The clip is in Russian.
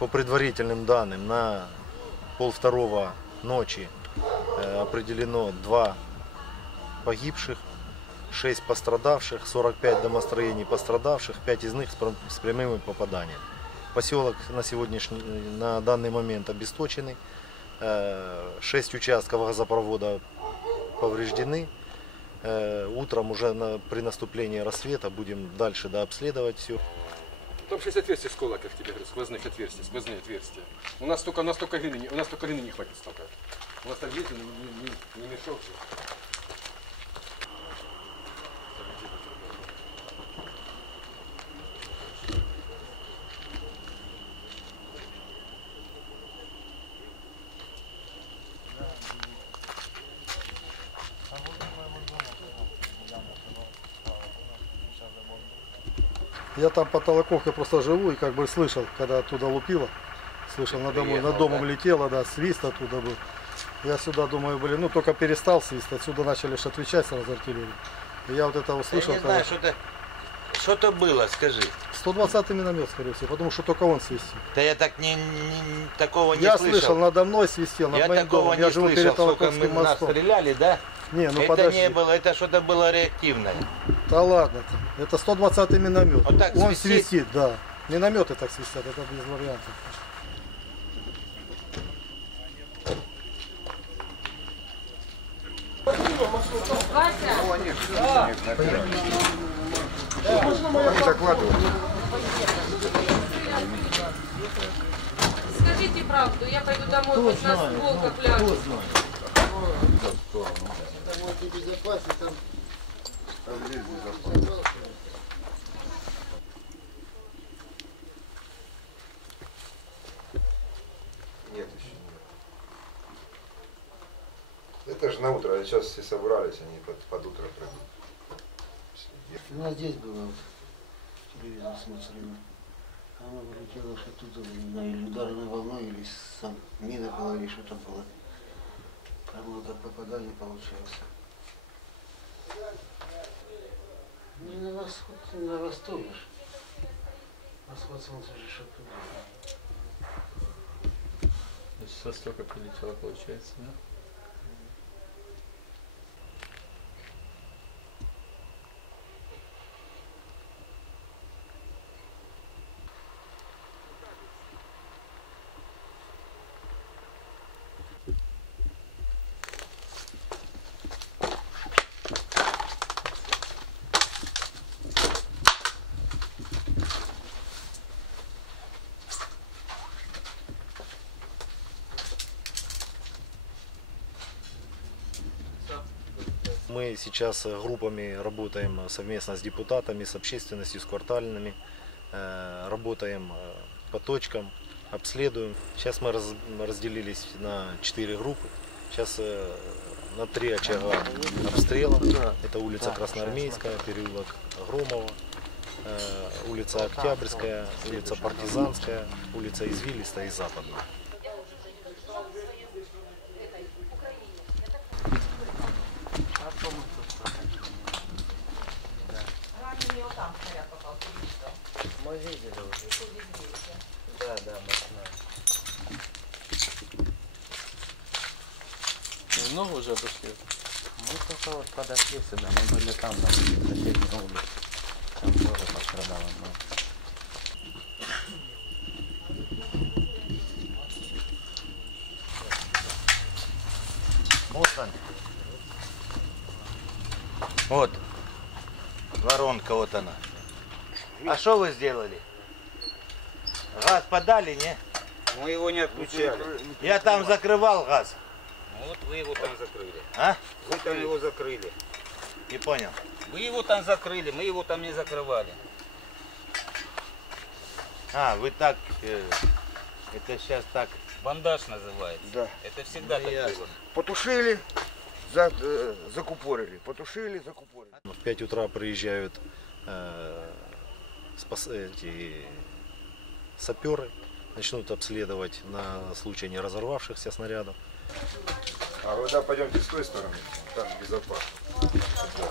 по предварительным данным, на полвторого ночи э, определено два погибших, 6 пострадавших, 45 домостроений пострадавших, 5 из них с прям- с прямыми попаданиями. Поселок на сегодняшний, на данный момент обесточенный. 6 участков газопровода повреждены. Э, Утром уже на- при наступлении рассвета будем дальше дообследовать все. Там 6 отверстий в тебе говорю, сквозных отверстий, сквозные отверстия. У нас только, у нас только глины, у нас только глины не хватит столько. У нас там есть, не, не, не, не мешок. Я там по Толоковке просто живу и как бы слышал, когда оттуда лупило. Слышал, над, домой, над домом летело, да, свист оттуда был. Я сюда думаю, блин, ну только перестал свист, отсюда начали ж отвечать сразу артиллерии. И я вот это Я услышал, не когда... знаю, что-то что-то было, скажи. 120 миномет, скорее всего, потому что только он свистит. Да я так не, не- такого не я слышал. слышал, надо мной свистел, над я моим такого домом. не Я живу слышал, перед Толоковским нас мостом. стреляли, да? Не, ну это подожди. не было, это что-то было реактивное. Да ладно там. Это 120 миномет. Вот так Он свистит? свистит, да. Минометы так свистят, это без вариантов. Скажите правду, я пойду домой, хоть на стол как ляжу. Нет еще нет. Это же на утро, а сейчас все собрались, они под, под утро придут. У нас здесь было, вот, телевизор смотрели. Она вылетела что тут на или ударной волной, или сам мина была, или что там было. Прямо как попадание получается. Не на восход, не на восток же. Восход солнца же что тут. С востока прилетело, получается, да? Мы сейчас э, группами работаем совместно с депутатами, с общественностью, с квартальными. Э, Работаем э, по точкам, обследуем. Сейчас мы раз- разделились на четыре группы. Сейчас э, на три очага обстрела. Это улица Красноармейская, переулок Громова, э, улица Октябрьская, улица Партизанская, улица Извилистая и Западная. Да, да, мы знаем. Много уже обошли? Мы только вот подошли сюда, мы были там, на соседней улице. Там тоже пострадало много. Вот он. Вот. Воронка вот она. А что вы сделали? Газ подали, не? Мы его не отключали. Я там закрывал газ. Вот вы его там закрыли. А? Вы там его закрыли. Не понял. Вы его там закрыли, мы его там не закрывали. А, вы так, э, это сейчас так. Бандаж называется. Да. Это всегда так ясно. было. Потушили, за, э, закупорили. Потушили, закупорили. В 5 утра приезжают э, спас- эти саперы, начнут обследовать на случай не разорвавшихся снарядов. А вы да, пойдемте с той стороны, там безопасно. Да.